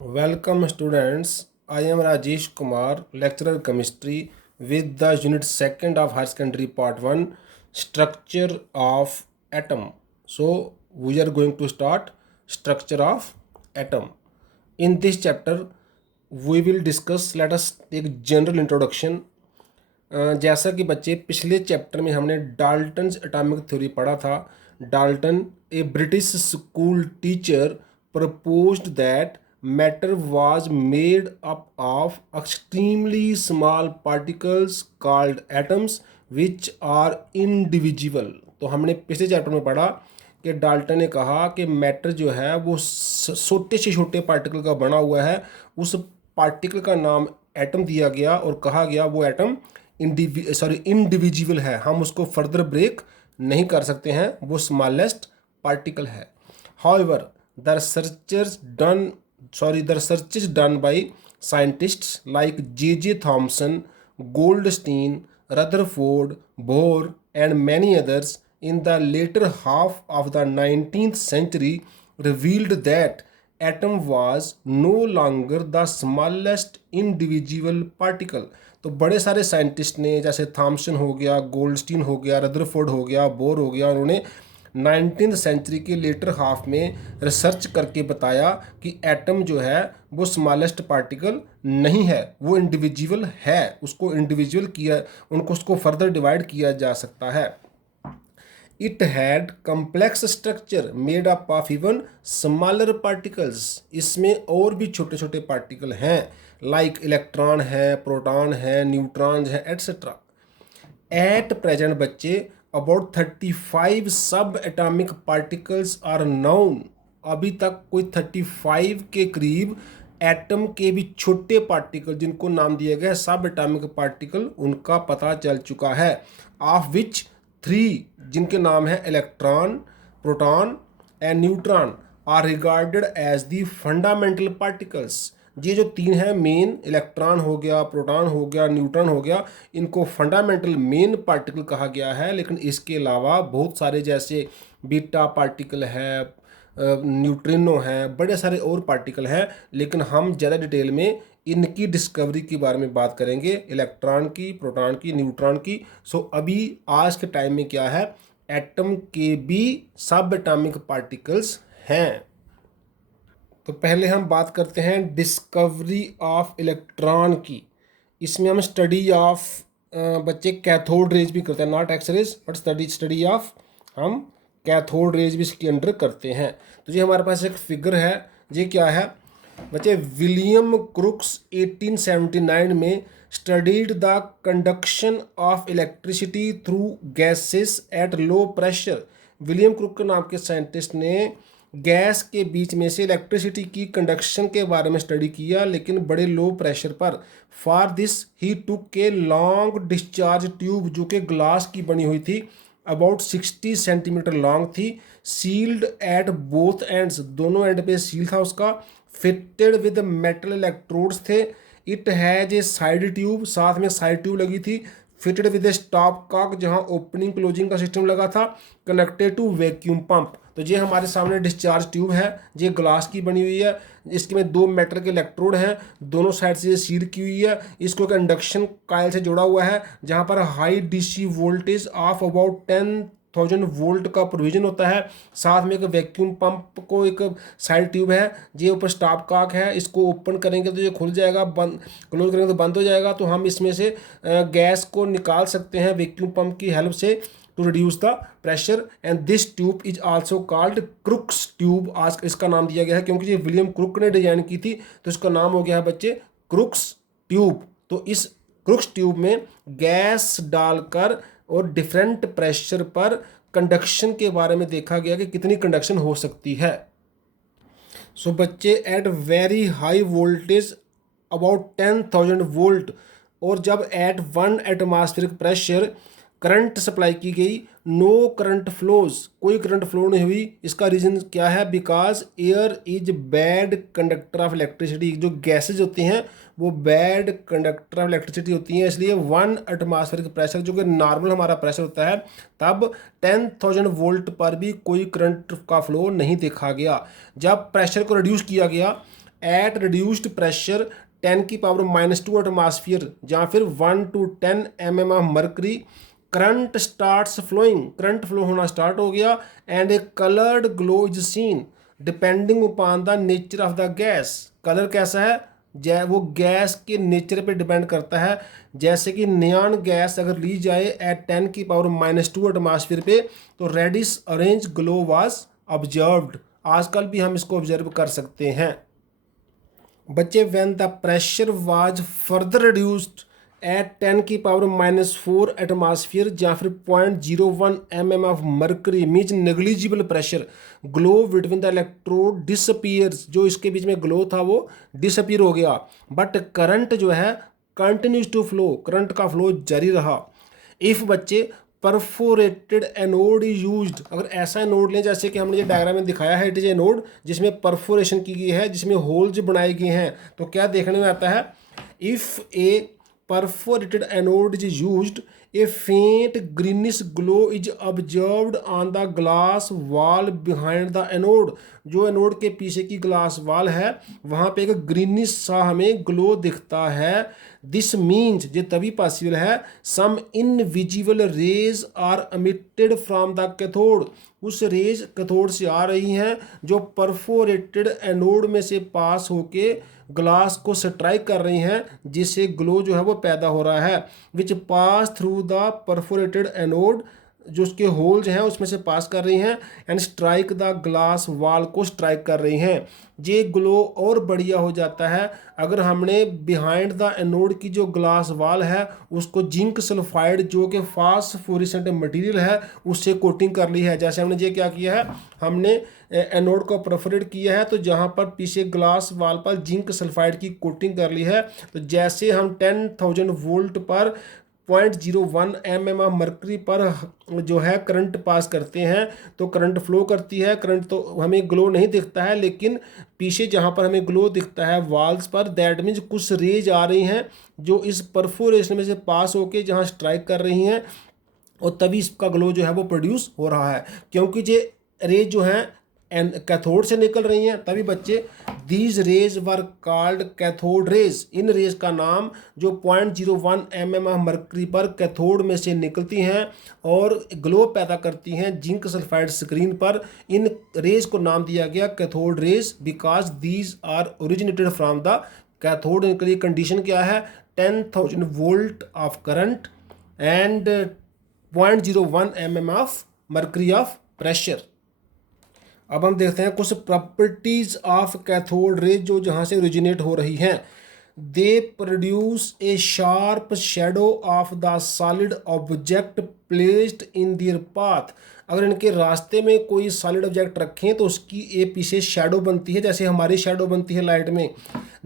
Welcome students. I am Rajesh Kumar, lecturer chemistry with the unit 2nd of higher secondary part 1 structure of atom. So we are going to start structure of atom. In this chapter we will discuss, let us take general introduction. जैसा कि बच्चे पिछले chapter में हमने Dalton's atomic theory पढ़ा था। Dalton a British school teacher proposed that matter was made up of extremely small particles called atoms which are indivisible. तो हमने पिछले चैप्टर में पढ़ा कि डाल्टन ने कहा कि मैटर जो है वो छोटे से छोटे पार्टिकल का बना हुआ है। उस पार्टिकल का नाम एटम दिया गया और कहा गया वो एटम इनडिविजिबल है, हम उसको फर्दर ब्रेक नहीं कर सकते हैं, वो स्मॉलेस्ट पार्टिकल है। However the research done by scientists like J.J. Thomson, Goldstein, Rutherford, Bohr and many others in the later half of the 19th century revealed that atom was no longer the smallest individual particle। तो बड़े सारे scientist ने, जैसे Thompson हो गया, Goldstein हो गया, Rutherford हो गया, बोर हो गया, उन्होंने 19th सेंचुरी के लेटर हाफ में रिसर्च करके बताया कि एटम जो है वो स्मॉलेस्ट पार्टिकल नहीं है, वो इंडिविजुअल है, उसको इंडिविजुअल किया, उसको फर्दर डिवाइड किया जा सकता है। It had complex structure made up of even smaller particles. इसमें और भी छोटे छोटे पार्टिकल हैं, लाइक इलेक्ट्रॉन है, प्रोटॉन है, न्यूट्रॉन है, एट्सेट्रा। एट प्रेजेंट बच्चे अबाउट 35 सब एटॉमिक पार्टिकल्स आर नाउन। अभी तक कोई 35 के करीब एटम के भी छोटे पार्टिकल, जिनको नाम दिया गया है सब एटॉमिक पार्टिकल, उनका पता चल चुका है। ऑफ विच 3, जिनके नाम है electron, proton and neutron, are regarded as the fundamental particles. ये जो 3 है मेन, इलेक्ट्रॉन हो गया, प्रोटॉन हो गया, न्यूट्रॉन हो गया, इनको फंडामेंटल मेन पार्टिकल कहा गया है। लेकिन इसके अलावा बहुत सारे, जैसे बीटा पार्टिकल है, न्यूट्रिनो है, बड़े सारे और पार्टिकल हैं, लेकिन हम ज़्यादा डिटेल में इनकी डिस्कवरी के बारे में बात करेंगे, इलेक्ट्रॉन की, प्रोटॉन की, न्यूट्रॉन की। सो अभी आज के टाइम में क्या है, एटम के भी सब एटॉमिक पार्टिकल्स हैं। तो पहले हम बात करते हैं डिस्कवरी ऑफ इलेक्ट्रॉन की। इसमें हम स्टडी ऑफ बच्चे कैथोड रेज भी करते हैं, not X rays but study of हम कैथोड रेज भी इसके अंडर करते हैं। तो ये हमारे पास एक फिगर है, ये क्या है बच्चे, विलियम क्रुक्स 1879 में studied the conduction of electricity through gases at low pressure. William Crook के नाम के साइंटिस्ट ने गैस के बीच में से इलेक्ट्रिसिटी की कंडक्शन के बारे में स्टडी किया, लेकिन बड़े लो प्रेशर पर। For this he took a long discharge tube, जो कि ग्लास की बनी हुई थी, अबाउट 60 सेंटीमीटर लॉन्ग थी, सील्ड एट बोथ एंड्स, दोनों एंड पे सील था उसका, फिटेड विद मेटल इलेक्ट्रोड्स थे। It has a side tube, साथ में साइड ट्यूब लगी थी, fitted with a stop cock, जहां ओपनिंग क्लोजिंग का सिस्टम लगा था, कनेक्टेड टू वैक्यूम पंप। तो ये हमारे सामने डिस्चार्ज ट्यूब है, ये ग्लास की बनी हुई है, इसके में 2 मेटल के इलेक्ट्रोड हैं, दोनों साइड से ये सील की हुई है। इसको एक इंडक्शन कायल से जोड़ा हुआ है, जहां पर high DC voltage of about 10,000 volt का प्रोविजन होता है। साथ में एक वैक्यूम पंप को एक साइड ट्यूब है, ये ऊपर स्टॉप कॉक है, इसको ओपन करेंगे तो ये खुल जाएगा, बंद क्लोज करेंगे तो बंद हो जाएगा। तो हम इसमें से गैस को निकाल सकते हैं वैक्यूम पंप की हेल्प से to reduce the pressure. And this tube is also called Crookes tube. आज इसका नाम दिया गया है क्योंकि ये विलियम क्रुक ने डिजाइन की थी, तो इसका नाम हो गया है बच्चे क्रुक्स ट्यूब। तो इस क्रुक्स ट्यूब में गैस डालकर और डिफरेंट प्रेशर पर कंडक्शन के बारे में देखा गया कि कितनी कंडक्शन हो सकती है। सो बच्चे at very high voltage about 10,000 volt, और जब at 1 atmospheric pressure current supply की गई, नो करंट फ्लोज, कोई करंट फ्लो नहीं हुई। इसका रीज़न क्या है, because air is bad conductor of electricity. जो गैसेज होती हैं वो बैड कंडक्टर ऑफ इलेक्ट्रिसिटी होती हैं, इसलिए 1 एटमॉस्फेरिक प्रेशर, जो कि नॉर्मल हमारा प्रेशर होता है, तब 10,000 वोल्ट पर भी कोई करंट का फ्लो नहीं देखा गया। जब प्रेशर को रिड्यूस किया गया एट रिड्यूस्ड प्रेशर 10⁻² एटमॉस्फेयर या फिर 1 to 10 mm of mercury current starts flowing, current flow होना स्टार्ट हो गया and a coloured glow is seen depending upon the nature of the gas. Colour कैसा है, वो गैस के नेचर पे डिपेंड करता है। जैसे कि नियॉन गैस अगर ली जाए एट 10⁻² एटमॉस्फेयर पे तो reddish orange glow was observed. आजकल भी हम इसको ऑब्जर्व कर सकते हैं। बच्चे when the pressure was further reduced at 10⁻⁴ atmosphere या फिर 0.01 mm of mercury means negligible pressure glow between the electrode disappears. जो इसके बीच में ग्लो था वो डिसअपीयर हो गया बट करंट जो है कंटिन्यूज टू फ्लो, करंट का फ्लो जारी रहा। इफ़ बच्चे परफोरेटेड एनोड इज यूज्ड, अगर ऐसा एनोड लें जैसे कि हमने ये डायग्राम में दिखाया है, इट इज एनोड जिसमें परफोरेशन की गई है, जिसमें होल्स बनाए गए हैं, तो क्या देखने में आता है, if A perforated anode is used, a faint greenish glow is observed on the glass wall behind the anode। जो एनोड के पीछे की ग्लास वॉल है वहाँ पे एक ग्रीनिश सा हमें ग्लो दिखता है। दिस मीन्स ये तभी पॉसिबल है some invisible rays are emitted from the cathode, उस रेज कैथोड से आ रही हैं जो परफोरेटेड एनोड में से पास होके ग्लास को स्ट्राइक कर रही हैं, जिससे ग्लो जो है वो पैदा हो रहा है। Which pass through the perforated anode, जो उसके होल्स हैं उसमें से पास कर रही हैं and strike the glass wall को स्ट्राइक कर रही हैं। ये ग्लो और बढ़िया हो जाता है अगर हमने बिहाइंड द एनोड की जो ग्लास वॉल है उसको जिंक सल्फाइड जो कि फास्फोरेसेंट मटेरियल है उससे कोटिंग कर ली है। जैसे हमने ये क्या किया है, हमने एनोड को परफोरेट किया है तो जहाँ पर पीछे ग्लास वॉल पर जिंक सल्फाइड की कोटिंग कर ली है, तो जैसे हम 10,000 वोल्ट पर 0.01 mm ऑफ मर्करी पर जो है करंट पास करते हैं तो करंट फ्लो करती है। करंट तो हमें ग्लो नहीं दिखता है, लेकिन पीछे जहाँ पर हमें ग्लो दिखता है वॉल्स पर, दैट मीन्स कुछ रेज आ रही हैं जो इस परफोरेशन में से पास होके जहाँ स्ट्राइक कर रही हैं और तभी इसका ग्लो जो है वो प्रोड्यूस हो रहा है, क्योंकि ये रेज जो हैं कैथोड से निकल रही हैं। तभी बच्चे these rays were called cathode rays, इन रेज का नाम जो 0.01 mm ऑफ मर्करी पर कैथोड में से निकलती हैं और ग्लो पैदा करती हैं जिंक सल्फाइड स्क्रीन पर, इन रेज को नाम दिया गया cathode rays because these are originated from the cathode. इनके लिए कंडीशन क्या है, 10,000 volt of current and 0.01 mm of mercury of pressure. अब हम देखते हैं कुछ प्रॉपर्टीज ऑफ कैथोड रेज जो जहाँ से ओरिजिनेट हो रही हैं। They produce a sharp shadow of the solid object placed in their path. अगर इनके रास्ते में कोई सॉलिड ऑब्जेक्ट रखें तो उसकी एक पीछे शेडो बनती है, जैसे हमारी शेडो बनती है लाइट में।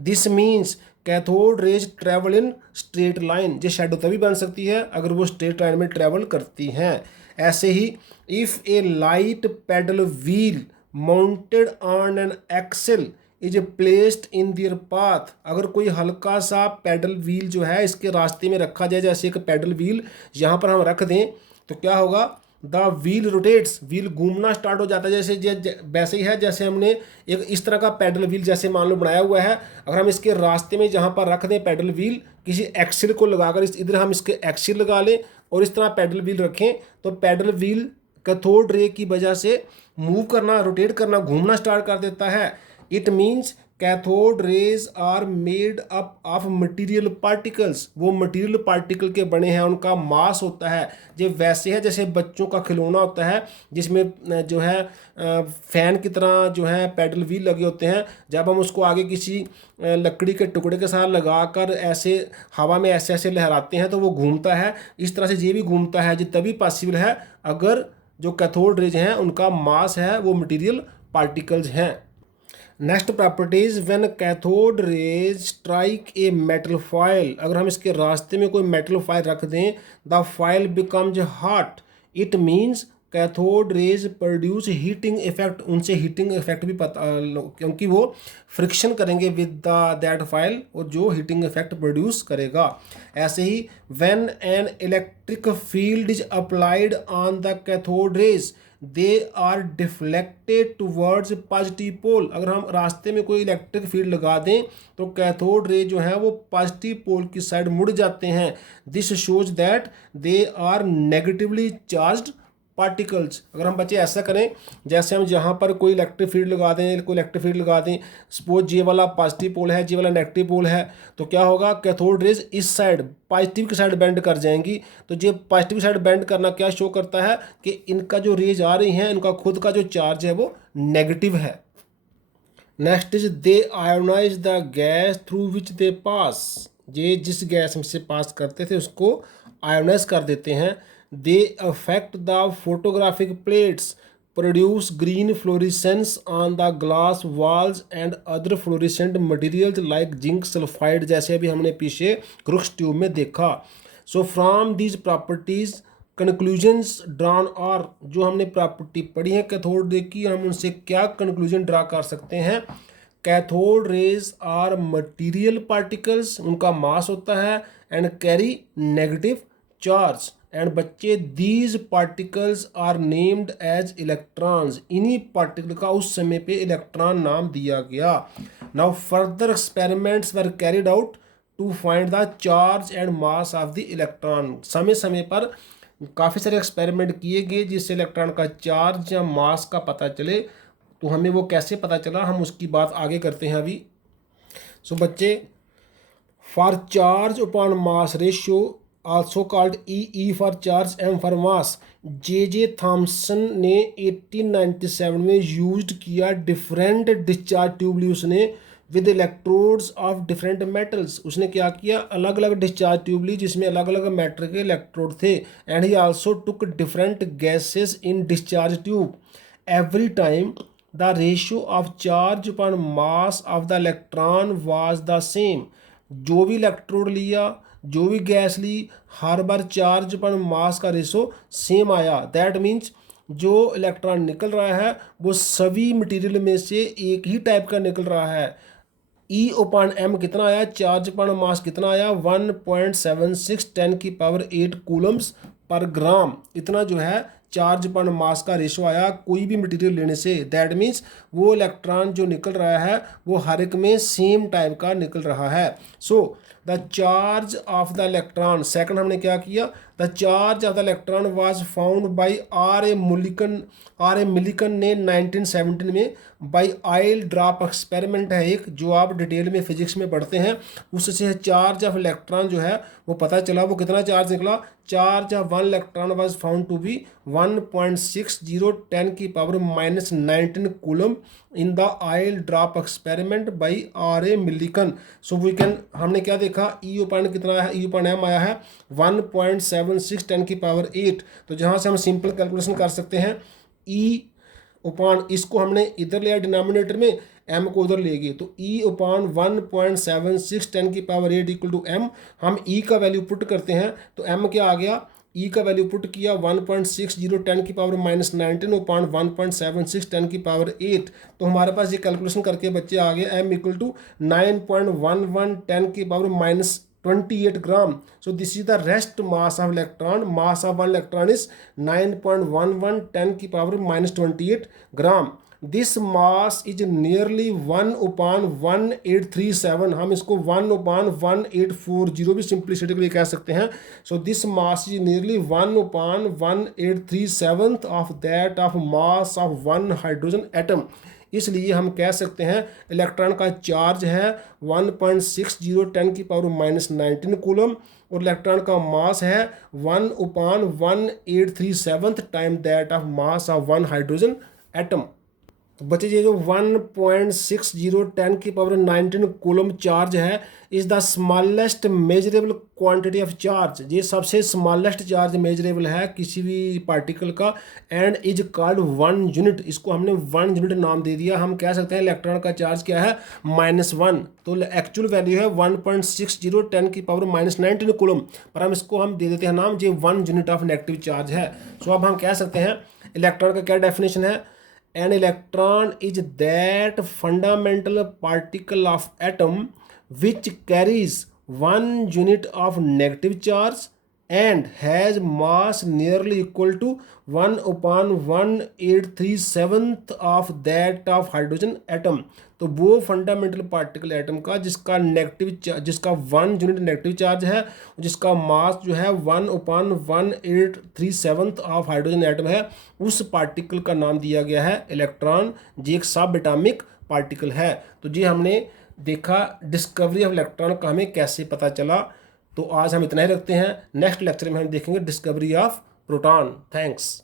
This means cathode raise travel in straight line, ये शेडो तभी बन सकती है अगर वो स्ट्रेट लाइन में ट्रेवल करती हैं। ऐसे ही if a light paddle wheel mounted on an axle is placed in their path, अगर कोई हल्का सा पैडल व्हील जो है इसके रास्ते में रखा जाए, जैसे एक पैडल व्हील यहाँ पर हम रख दें तो क्या होगा, द व्हील रोटेट्स, व्हील घूमना स्टार्ट हो जाता है। जैसे वैसे ही है जैसे हमने एक इस तरह का पैडल व्हील जैसे मान लो बनाया हुआ है, अगर हम इसके रास्ते में जहाँ पर रख दें पैडल व्हील, किसी एक्सिल को लगाकर इधर हम इसके एक्सिल लगा लें और इस तरह पैडल व्हील रखें तो पैडल व्हील कैथोड रे की वजह से मूव करना, रोटेट करना, घूमना स्टार्ट कर देता है। It means cathode rays are made up of material particles, वो मटेरियल पार्टिकल के बने हैं, उनका मास होता है। ये वैसे है जैसे बच्चों का खिलौना होता है जिसमें जो है फैन की तरह जो है पैडल व्हील लगे होते हैं, जब हम उसको आगे किसी लकड़ी के टुकड़े के साथ लगाकर ऐसे हवा में ऐसे ऐसे लहराते हैं तो वो घूमता है। इस तरह से ये भी घूमता है। ये तभी पॉसिबल है अगर जो कैथोड रेज हैं उनका मास है वो मटेरियल पार्टिकल्स हैं। Next properties, when cathode rays strike a metal foil, अगर हम इसके रास्ते में कोई मेटल फॉयल रख दें, the foil becomes hot, it means cathode raise produce heating effect, उनसे हीटिंग इफेक्ट भी पता, क्योंकि वो फ्रिक्शन करेंगे विद द दैट फॉयल और जो हीटिंग इफेक्ट प्रोड्यूस करेगा। ऐसे ही when an electric field is applied on the cathode rays, they are deflected towards positive pole. अगर हम रास्ते में कोई इलेक्ट्रिक फील्ड लगा दें तो कैथोड रे जो है वो पॉजिटिव पोल की साइड मुड़ जाते हैं। This shows that they are negatively charged particles. अगर हम बच्चे ऐसा करें, जैसे हम जहाँ पर कोई इलेक्ट्रिक फील्ड लगा दें, कोई इलेक्ट्रिक फील्ड लगा दें, सपोज ये वाला पॉजिटिव पोल है, ये वाला नेगेटिव पोल है, तो क्या होगा, कैथोड रेज इस साइड पॉजिटिव की साइड बेंड कर जाएंगी। तो ये पॉजिटिव साइड बेंड करना क्या शो करता है कि इनका जो रेज आ रही हैं, इनका खुद का जो चार्ज है वो नेगेटिव है। Next is they ionize the gas through which they pass. ये जिस गैस में से पास करते थे उसको आयोनाइज कर देते हैं। They affect the photographic plates, produce green florescence on the glass walls and other fluorescent materials like zinc sulphide, जैसे अभी हमने पीछे क्रुक्स ट्यूब में देखा। So from these properties conclusions drawn, और जो हमने प्रॉपर्टी पढ़ी है कैथोड रे की, हम उनसे क्या कंक्लूजन ड्रा कर सकते हैं। Cathode rays are material particles, उनका मास होता है, and carry negative charge. And बच्चे these particles are named as electrons, इन्हीं पार्टिकल का उस समय पे इलेक्ट्रॉन नाम दिया गया। Now further experiments were carried out to find the charge and mass of the electron. समय समय पर काफ़ी सारे एक्सपेरिमेंट किए गए जिससे इलेक्ट्रॉन का चार्ज या मास का पता चले। तो हमें वो कैसे पता चला, हम उसकी बात आगे करते हैं अभी। सो बच्चे, for charge upon mass ratio also called E for charge, M for mass, J Thomson ने 1897 में यूज्ड किया डिफरेंट डिस्चार्ज ट्यूब ली उसने with electrodes of different metals. उसने क्या किया, अलग अलग डिस्चार्ज ट्यूब ली जिसमें अलग अलग मेटल के इलेक्ट्रोड थे। And he also took different gases in discharge tube. Every time the ratio of charge upon mass of the electron was the same. जो भी इलेक्ट्रोड लिया, जो भी गैस ली, हर बार चार्ज पर मास का रेशो सेम आया। दैट मीन्स जो इलेक्ट्रॉन निकल रहा है वो सभी मटेरियल में से एक ही टाइप का निकल रहा है। ई ओपन एम कितना आया, चार्ज पर मास कितना आया, 1.76 10 की पावर 8 कूलम्स पर ग्राम। इतना जो है चार्ज पर मास का रेशो आया कोई भी मटेरियल लेने से। दैट मीन्स वो इलेक्ट्रॉन जो निकल रहा है वो हर एक में सेम टाइप का निकल रहा है। So the charge of the electron, second हमने क्या किया, the charge of the electron was found by R A Millikan ने 1917 में बाय आयल ड्रॉप एक्सपेरिमेंट है एक, जो आप डिटेल में फिजिक्स में पढ़ते हैं। उससे चार्ज ऑफ इलेक्ट्रॉन जो है वो पता चला, वो कितना चार्ज निकला, charge of one electron was found to be 1.60 10 की power -19 coulomb in the oil drop experiment by R A Millikan. So we can, हमने क्या देखा, ई ओपन कितना है, ई ओपन एम आया है 1.76 10 की पावर 8। तो जहाँ से हम सिंपल कैलकुलेशन कर सकते हैं, ई ओपन इसको हमने इधर लिया डिनोमिनेटर में, एम को उधर ले गए, तो ई ओपन 1.76 10 की पावर 8 इक्वल टू एम। हम ई का वैल्यू पुट करते हैं तो एम क्या आ गया, ई का वैल्यू पुट किया 1.60 10 की पावर -19 अपॉन 1.76 10 की पावर 8। तो हमारे पास ये कैलकुलेशन करके बच्चे आ गए एम इक्वल टू 9.11 10 की power -28 gram. So this is the rest mass of electron. Mass of one electron is 9.11 10 की power -28 gram. This mass is nearly 1/1837। हम इसको 1/1840 भी सिंप्लिसिटी के लिए कह सकते हैं। So this mass is nearly 1/1837 of that of mass of one hydrogen atom. इसलिए हम कह सकते हैं इलेक्ट्रॉन का चार्ज है 1.60 10 की पावर -19 कूलम, और इलेक्ट्रॉन का मास है 1/1837 time that of mass of one hydrogen atom. तो बच्चे ये जो 1.60 10 की पावर 19 कूलम चार्ज है is the smallest measurable quantity of charge. ये सबसे स्मॉलेस्ट चार्ज मेजरेबल है किसी भी पार्टिकल का, एंड इज कॉल्ड 1 यूनिट। इसको हमने 1 यूनिट नाम दे दिया। हम कह सकते हैं इलेक्ट्रॉन का चार्ज क्या है, -1। तो एक्चुअल वैल्यू है 1.60 10 की पावर -19 कूलम, पर हम इसको हम दे देते हैं नाम, ये 1 यूनिट ऑफ नेगेटिव चार्ज है। सो अब हम कह सकते हैं इलेक्ट्रॉन का क्या डेफिनेशन है, an electron is that fundamental particle of atom which carries 1 unit of negative charge and has mass nearly equal to 1/1837 of that of hydrogen atom। तो वो फंडामेंटल पार्टिकल एटम का जिसका जिसका 1 यूनिट नेगेटिव चार्ज है, जिसका मास जो है 1/1837 of hydrogen atom है, उस पार्टिकल का नाम दिया गया है इलेक्ट्रॉन, जो एक सब एटॉमिक पार्टिकल है। तो जी हमने देखा डिस्कवरी ऑफ इलेक्ट्रॉन का हमें कैसे पता चला। तो आज हम इतना ही रखते हैं, नेक्स्ट लेक्चर में हम देखेंगे डिस्कवरी ऑफ प्रोटॉन। थैंक्स।